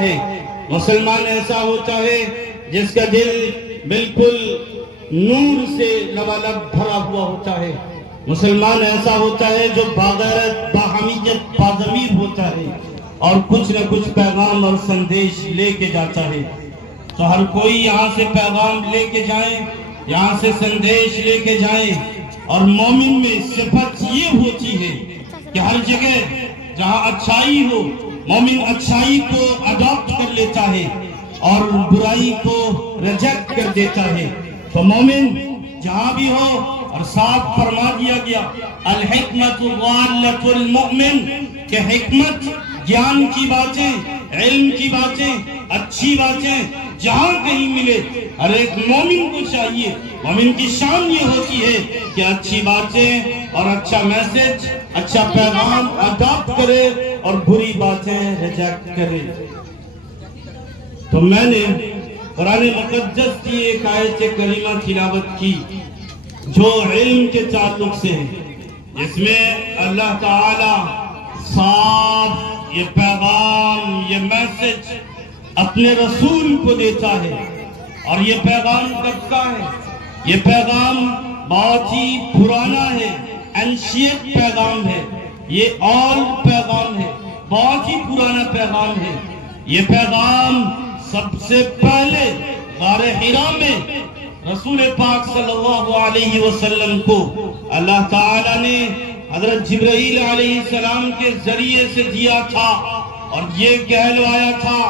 ہے، مسلمان ایسا ہوتا ہے جس کا دل بالکل نور سے لبالب بھرا ہوا ہوتا ہے، مسلمان ایسا ہوتا ہے جو باغیرت، باحمیت، باضمیر ہوتا ہے اور کچھ نہ کچھ پیغام اور سندیش لے کے جاتا ہے۔ تو ہر کوئی یہاں سے پیغام لے کے جائیں، یہاں سے سندیش لے کے جائیں، اور مومن میں صفت یہ ہوتی ہے کہ ہر جگہ جہاں اچھائی ہو مومن اچھائی کو اڈاپٹ کر لیتا ہے اور برائی کو ریجیکٹ کر دیتا ہے۔ تو مومن جہاں بھی ہو، اور ساتھ فرما دیا گیا الحکمت ضالۃ المؤمن، کہ حکمت گیان کی باتیں، علم کی باتیں، اچھی باتیں جہاں کہیں ملے ہر ایک مومن کو چاہیے، مومن کی شان یہ ہوتی ہے کہ اچھی باتیں اور اچھا میسج، اچھا پیغام اڈاپٹ کرے اور بری باتیں ریجیکٹ کرے۔ تو میں نے قرآن مقدس کی ایک آیت کریمہ تلاوت کی جو علم کے تعلق سے ہے، جس میں اللہ تعالی صاف یہ پیغام، یہ میسج اپنے رسول کو دیتا ہے، اور یہ پیغام کب کا ہے؟ یہ پیغام بہت ہی پرانا ہے، انشیٹ پیغام ہے، یہ اولڈ پیغام ہے، بہت ہی پرانا پیغام ہے۔ یہ پیغام سب سے پہلے غار حرا میں رسول پاک صلی اللہ علیہ وسلم کو اللہ تعالی نے حضرت جبرائیل علیہ السلام کے ذریعے سے دیا تھا، اور یہ کہلوایا تھا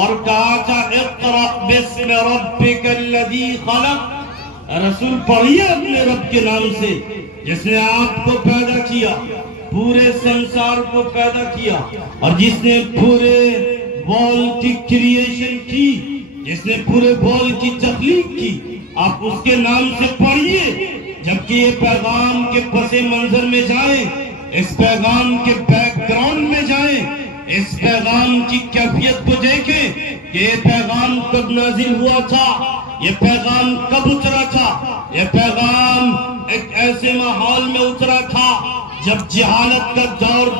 اور کہا تھا اقرأ بسم ربک الذی خلق، رسول پڑھیے اپنے رب کے نام سے جس نے آپ کو پیدا کیا، پورے سنسار کو پیدا کیا، اور جس نے پورے بال کی کریشن کی، جس نے پورے بال کی تخلیق کی۔ آپ اس کے نام سے پڑھیے، جبکہ یہ پیغام کے پس منظر میں جائیں، اس پیغام کے بیک گراؤنڈ میں جائیں، اس پیغام کی کیفیت کو دیکھیں کہ یہ پیغام کب نازل ہوا تھا، یہ پیغام کب اترا تھا۔ یہ پیغام ایک ایسے ماحول میں اترا تھا جب جہالت کا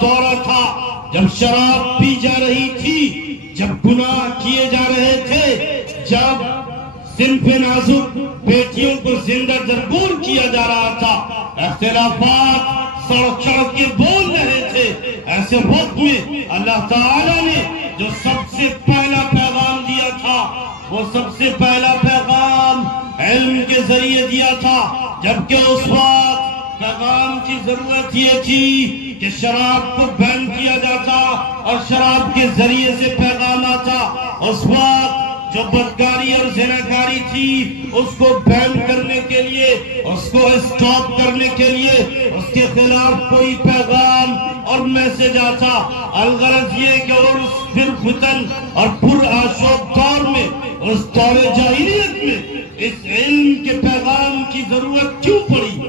دورہ تھا، جب شراب پی جا رہی تھی، جب گناہ کیے جا رہے تھے، جب صنف نازک بیٹیوں کو زندہ درگور کیا جا رہا تھا، اختلافات سڑک سڑک کے بول رہے تھے، ایسے وقت میں اللہ تعالیٰ نے جو سب سے پہلا پیغام دیا تھا، وہ سب سے پہلا پیغام علم کے ذریعے دیا تھا، جبکہ اس وقت پیغام کی ضرورت یہ تھی کہ شراب کو بین کیا جاتا اور شراب کے ذریعے سے پیغام آتا۔ اس وقت جو بدکاری اور زناکاری تھی اس کو بین کرنے کے لیے، اس کو اسٹاپ کرنے کے لیے اس کے خلاف کوئی پیغام اور میسج آتا۔ الغرض یہ کہ اس پھر فتن اور پر آشوب دور میں، اس دور جاہلیت میں اس علم کے پیغام کی ضرورت کیوں پڑی؟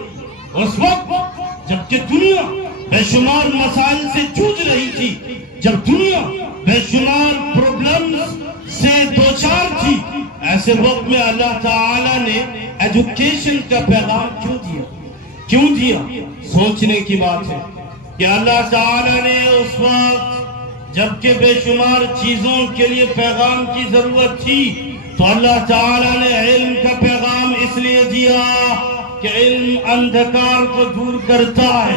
اس وقت جبکہ دنیا بے شمار مسائل سے جوجھ رہی تھی، جب دنیا بے شمار پرابلمز سے دوچار تھی، ایسے وقت میں اللہ تعالیٰ نے ایجوکیشن کا پیغام کیوں دیا؟ سوچنے کی بات ہے کہ اللہ تعالیٰ نے اس وقت جبکہ بے شمار چیزوں کے لیے پیغام کی ضرورت تھی، تو اللہ تعالیٰ نے علم کا پیغام اس لیے دیا کہ علم اندھکار کو دور کرتا ہے،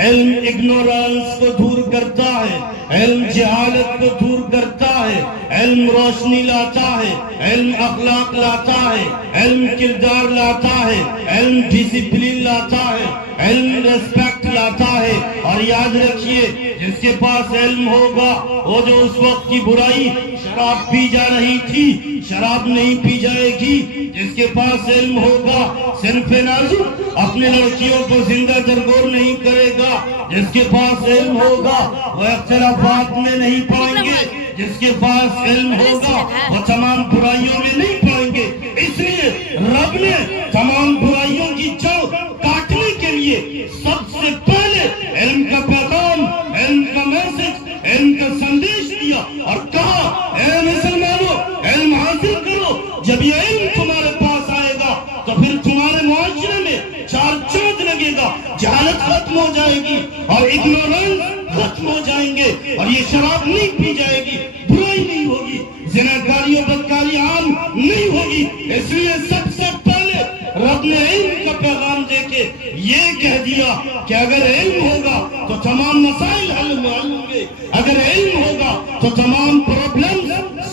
علم اگنورنس کو دور کرتا ہے، علم جہالت کو دور کرتا ہے، علم روشنی لاتا ہے، علم اخلاق لاتا ہے، علم کردار لاتا ہے، علم ڈسپلن لاتا ہے، علم ریسپیکٹ لاتا ہے۔ اور یاد رکھیے جس کے پاس علم ہوگا، وہ جو اس وقت کی برائی شراب پی جا رہی تھی، شراب نہیں پی جائے گی۔ جس کے پاس علم ہوگا صنف نازک اپنے لڑکیوں کو زندہ درگور نہیں کرے گا۔ جس کے پاس علم ہوگا وہ اختلافات میں نہیں پڑیں گے۔ جس کے پاس علم ہوگا وہ تمام برائیوں میں نہیں پڑیں گے۔ اس لیے رب نے تمام برائیوں کی جڑ کاٹنے کے لیے سب سے پہلے علم کا پیغام، علم کا میسج، علم کا سندیش دیا اور کہا اے مسلمانوں علم حاصل کرو۔ جب یہ علم تمہارے پاس آئے گا تو پھر تمہارے معاشرے میں چار چاند لگے گا، جہالت ختم ہو جائے گی اور اگنورنس ختم ہو جائیں گے، اور یہ شراب نہیں پی جائے گی، برائی نہیں ہوگی۔ ہوگی، زناکاری و بدکاری عام نہیں ہوگی۔ اس لیے سب سے پہلے رب نے علم کا پیغام دے کے یہ کہہ دیا کہ اگر علم ہوگا تو تمام مسائل حل ہوں گے، اگر علم ہوگا تو تمام پرابلمز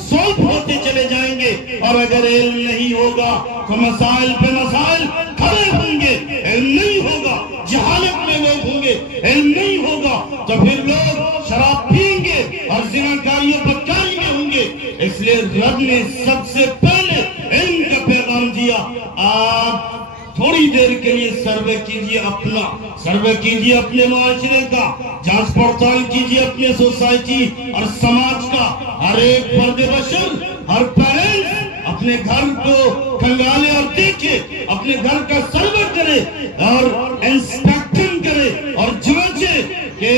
سولو ہوتے چلے جائیں گے، اور اگر علم نہیں ہوگا تو مسائل پہ مسائل کھڑے ہوں گے۔ علم نہیں ہوگا جہالت میں لوگ ہوں گے، علم نہیں ہوگا تو پھر لوگ شراب پئیں گے اور زناکاری و بدکاری میں ہوں گے۔ اس لیے رب نے سب سے پہلے علم کا پیغام دیا۔ آپ تھوڑی دیر کے لیے سروے کیجئے اپنے معاشرے کا، جانچ پڑتال کیجئے اپنے سوسائٹی اور سماج کا۔ ہر ایک فرد بشر، ہر پیرنٹس اپنے گھر کو کھنگالے اور دیکھے، اپنے گھر کا سروے کرے اور انسپیکشن کرے اور جانچے کہ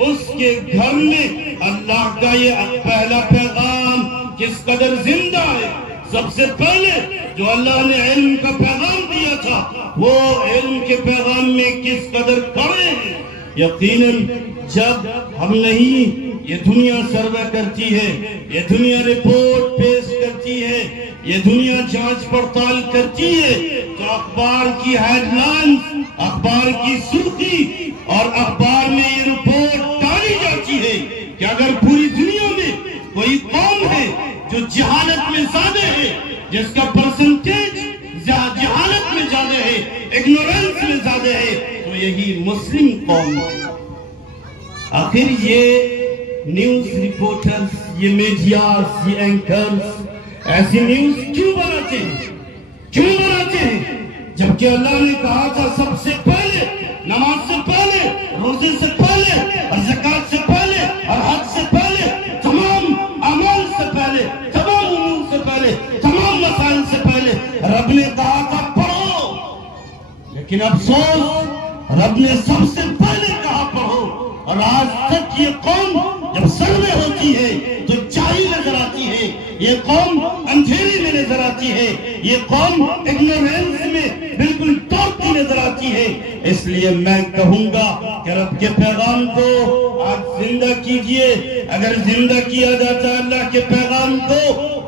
اس کے گھر میں اللہ کا یہ پہلا پیغام کس قدر زندہ ہے۔ سب سے پہلے جو اللہ نے علم کا پیغام دیا تھا وہ علم کے پیغام میں کس قدر کھڑے ہیں۔ یقیناً جب ہم نہیں، یہ دنیا سروے کرتی ہے، یہ دنیا رپورٹ پیش کرتی ہے، یہ دنیا جانچ پڑتال کرتی ہے، تو اخبار کی ہیڈ لائنز، اخبار کی سرخی اور اخبار میں یہ رپورٹ ڈالی جاتی ہے کہ اگر پوری دنیا میں کوئی قوم ہے جو جہالت میں زیادہ ہے، جس کا پرسنٹیج جہالت میں زیادہ ہے، اگنورنس میں زیادہ ہے، تو یہی مسلم قوم ہے۔ آخر یہ نیوز رپورٹرز، یہ میڈیاز، یہ اینکرز ایسی نیوز کیوں بناتے ہیں؟ جبکہ اللہ نے کہا تھا سب سے پہلے، نماز سے پہلے، روزے سے پہلے اور زکوٰۃ سے پہلے اور حج سے پہلے، تمام اعمال سے پہلے، تمام امور سے پہلے، تمام مسائل سے پہلے رب نے کہا تھا پڑھو۔ لیکن افسوس، رب نے سب سے پہلے کہا پڑھو، اور آج تک یہ قوم جب سروے ہوتی ہے تو جاہل نظر آتی ہے، یہ قوم اندھیری میں نظر آتی ہے، یہ قوم اگنورنس میں بالکل دوڑتی نظر آتی ہے۔ اس لیے میں کہوں گا کہ رب کے پیغام کو آج زندہ کیجئے۔ اگر زندہ کیا جاتا ہے اللہ کے پیغام کو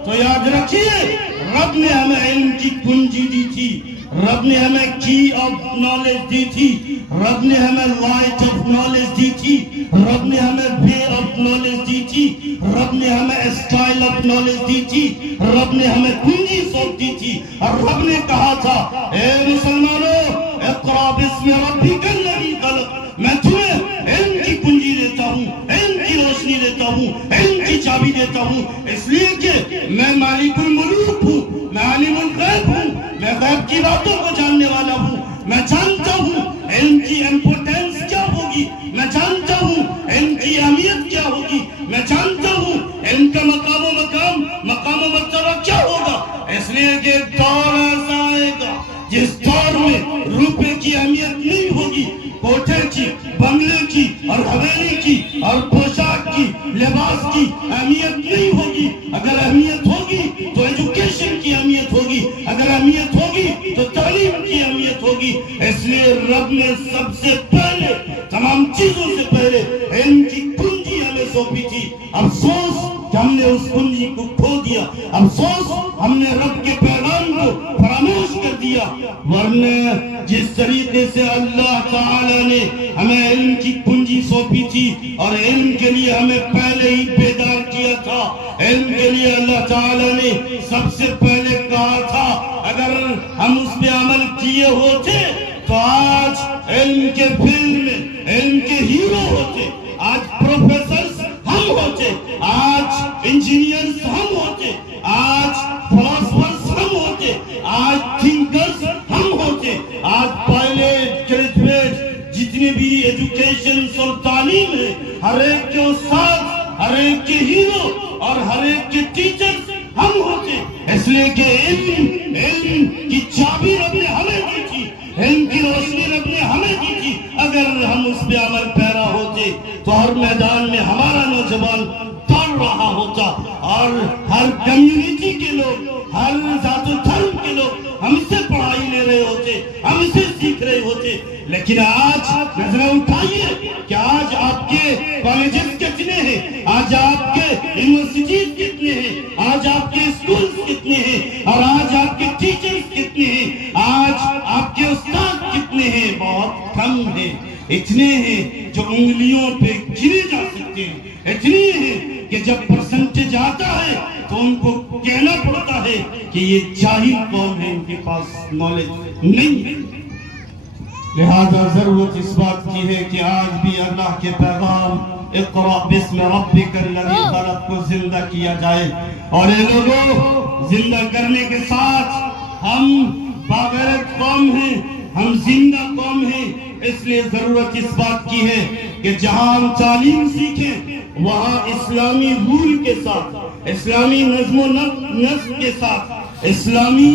تو یاد رکھیے رب نے ہمیں علم کی کنجی دی تھی، رب نے ہمیں کی آف نالج دی تھی، رب نے ہمیں لائٹ آف نالج دی تھی، رب نے ہمیں وے آف نالج دی تھی، رب نے ہمیں اسٹائل آف نالج دی تھی، رب نے ہمیں کنجی سونپ دی تھی، اور رب نے کہا تھا اے مسلمانوں اقرأ باسم ربک الذی خلق، میں تمہیں علم کی کنجی دیتا ہوں، علم کی روشنی دیتا ہوں، علم کی چابی دیتا ہوں، اس لیے کہ میں مالک الملوک ہوں، میں عالم الغیب ہوں، میں غیب کی باتوں کو جاننے والا ہوں، میں جانتا ہوں علم کی امپورٹنس کیا ہوگی، میں جانتا ہوں علم کی اہمیت کیا ہوگی، میں جانتا ہوں علم کا مقام و مرتبہ کیا ہوگا۔ اس لیے کہ دور ایسا آئے گا جس دور میں روپے کی اہمیت نہیں ہوگی، کوٹھے کی، بنگلے کی اور حویلی کی اور پوشاک کی، لباس کی اہمیت نہیں ہوگی۔ اگر اہمیت ہوگی تو ایجوکیشن کی اہمیت ہوگی، اگر اہمیت ہوگی تو تعلیم کی اہمیت ہوگی۔ اس لیے رب نے سب سے پہلے، تمام چیزوں سے پہلے علم کی کنجی ہمیں سونپی تھی۔ افسوس کہ ہم نے اس کنجی کو کھو دیا، افسوس ہم نے رب کے پیغام کو فراموش کر دیا، ورنہ جس طریقے سے اللہ تعالی نے ہمیں علم کی کنجی سونپی تھی اور علم کے لیے ہمیں پہلے ہی بیدار کیا تھا، علم کے لیے اللہ تعالی نے سب سے پہلے کہا تھا اگر ہم اس پہ عمل کیے ہوتے تو آج علم کے فیلڈ میں علم کے ہیرو ہوتے، آج پروفیسرز ہم ہوتے، آج انجینئرز ہم ہوتے، آج فلاسفرز ہم ہوتے، آج تھنکرز ہم ہوتے، آج پائلٹ، گریجویٹ، جتنے بھی ایجوکیشن اور تعلیم ہے، ہر ایک کے استاد، ہر ایک کے ہیرو اور ہر ایک کے ٹیچرز ہم ہوتے۔ اس لیے کہ علم کی چابی رب نے ہمیں دی تھی، علم کی روشنی رب نے ہمیں دی تھی، اگر ہم اس پہ عمل پیرا ہوتے تو ہر میدان میں ہمارا نوجوان دوڑ رہا ہوتا اور ہر کمیونٹی کے لوگ، ہر ذات و دھرم کے لوگ ہم سے پڑھائی لے رہے ہوتے، ہم سے سیکھ رہے ہوتے۔ لیکن آج نظریں اٹھائیے کہ آج آپ کے کالجز کتنے ہیں، آج آپ کے یونیورسٹیز کتنے ہیں، آج آپ کے اسکولز کتنے ہیں، اور آج آپ کے ٹیچرز کتنے ہیں، آج آپ کے استاد کتنے ہیں؟ بہت کم ہیں۔ اتنے ہیں جو انگلیوں پہ گنے جا سکتے ہیں، اتنے ہیں کہ جب پرسنٹیج آتا ہے تو ان کو کہنا پڑتا ہے کہ یہ جاہل قوم ہے، ان کے پاس نالج نہیں ہے۔ لہذا ضرورت اس بات کی ہے کہ آج بھی اللہ کے پیغام اقرأ بسم ربک الذی خلق کو زندہ کیا جائے، اور اے لوگوں، زندہ کرنے کے ساتھ ہم باغیرت قوم ہیں، ہم زندہ قوم ہیں، اس لیے ضرورت اس بات کی ہے کہ جہاں ہم تعلیم سیکھیں وہاں اسلامی رول کے ساتھ، اسلامی نظم و نسق کے ساتھ، اسلامی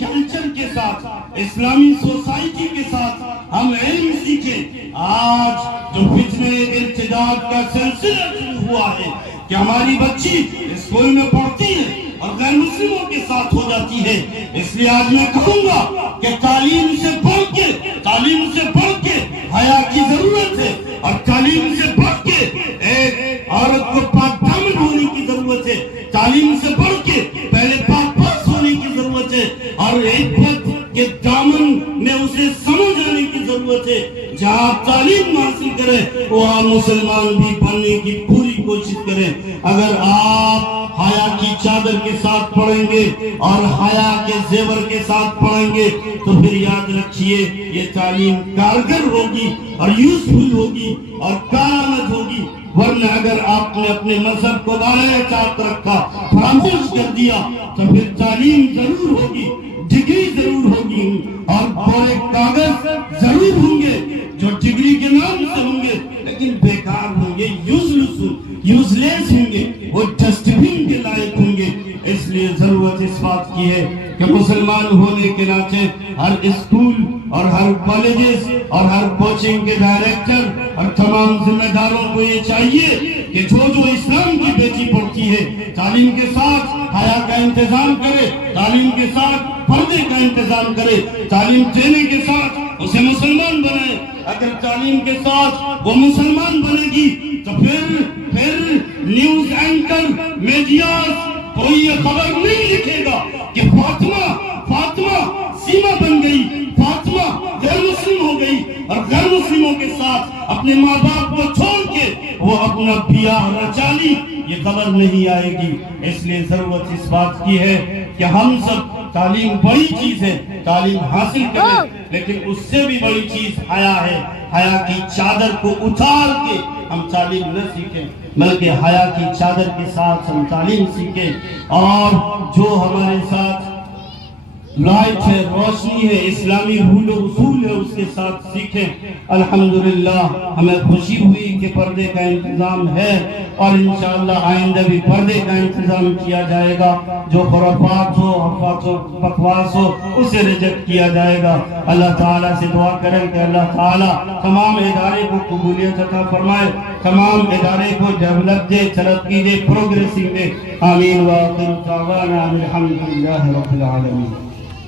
کلچر کے ساتھ، اسلامی سوسائٹی کے ساتھ ہم علم سیکھیں۔ آج جو فتنہ ارتداد کا سلسلہ شروع ہوا ہے کہ ہماری بچی اسکول میں پڑھتی ہے اور غیر مسلموں کے ساتھ ہو جاتی ہے، اس لیے آج میں کہوں گا کہ تعلیم سے بڑھ کے حیا کی ضرورت ہے، اور تعلیم سے بڑھ کے ایک عورت کو پاک دامن ہونے کی ضرورت ہے، تعلیم سے بڑھ کے پہلے پاک پاس ہونے کی ضرورت ہے، اور ایک وقت کے دامن میں اسے سمجھ آنے کی ضرورت ہے۔ جہاں تعلیم حاصل کریں وہاں مسلمان بھی بننے کی پوری کوشش کریں۔ اگر آپ حیا کی چادر کے ساتھ پڑھیں گے اور حیا کے زیور کے ساتھ پڑھیں گے تو پھر یاد رکھیے یہ تعلیم کارگر ہوگی اور یوزفل ہوگی اور کارآمد ہوگی۔ ورنہ اگر آپ نے اپنے مذہب کو بالائے طاق رکھا، فراموش کر دیا، تو پھر تعلیم ضرور ہوگی، ڈگری ضرور ہوگی، اور بڑے کاغذ ضرور ہوں گے جو ڈگری کے نام سے ہوں گے لیکن بیکار ہوں گے، یوزلیس ہوں گے، وہ ڈسٹ بن کے لائق ہوں گے۔ اس لیے ضرورت اس بات کی ہے کہ مسلمان ہونے کے ناطے ہر اسکول اور ہر کالجز اور ہر کوچنگ کے ڈائریکٹر اور تمام ذمہ داروں کو یہ چاہیے کہ جو اسلام کی بیٹی پڑھتی ہے تعلیم کے ساتھ حیا کا انتظام کرے، تعلیم کے ساتھ پردے کا انتظام کرے، تعلیم دینے کے ساتھ اسے مسلمان بنائے۔ اگر تعلیم کے ساتھ وہ مسلمان بنے گی تو پھر نیوز اینکر، میڈیاز کوئی یہ خبر نہیں لکھے گا کہ فاطمہ سیما بن گئی، فاطمہ غیر مسلم ہو گئی، اور غیر مسلموں کے ساتھ اپنے ماں باپ کو چھوڑ کے وہ اپنا بیاہ رچا لی، یہ خبر نہیں آئے گی۔ اس لیے ضرورت اس بات کی ہے کہ ہم سب، تعلیم بڑی چیز ہے، تعلیم حاصل کریں، لیکن اس سے بھی بڑی چیز حیا ہے۔ حیا کی چادر کو اتار کے ہم تعلیم نہ سیکھیں بلکہ حیا کی چادر کے ساتھ ہم تعلیم سیکھیں، اور جو ہمارے ساتھ لائٹ ہے، روشنی ہے، اسلامی رول و اصول ہے، اس کے ساتھ سیکھیں۔ الحمدللہ ہمیں خوشی ہوئی کہ پردے کا انتظام ہے، اور انشاءاللہ آئندہ بھی پردے کا انتظام کیا جائے گا۔ جو خرافات ہو، افواہ ہو، بکواس ہو، اسے ریجیکٹ کیا جائے گا۔ اللہ تعالیٰ سے دعا کریں کہ اللہ تعالیٰ تمام ادارے کو قبولیت عطا فرمائے، تمام ادارے کو ڈیولپ دے، ترقی دے، پروگریسنگ دے۔ آمین۔ وآخر دعوانا الحمدللہ رب العالمین۔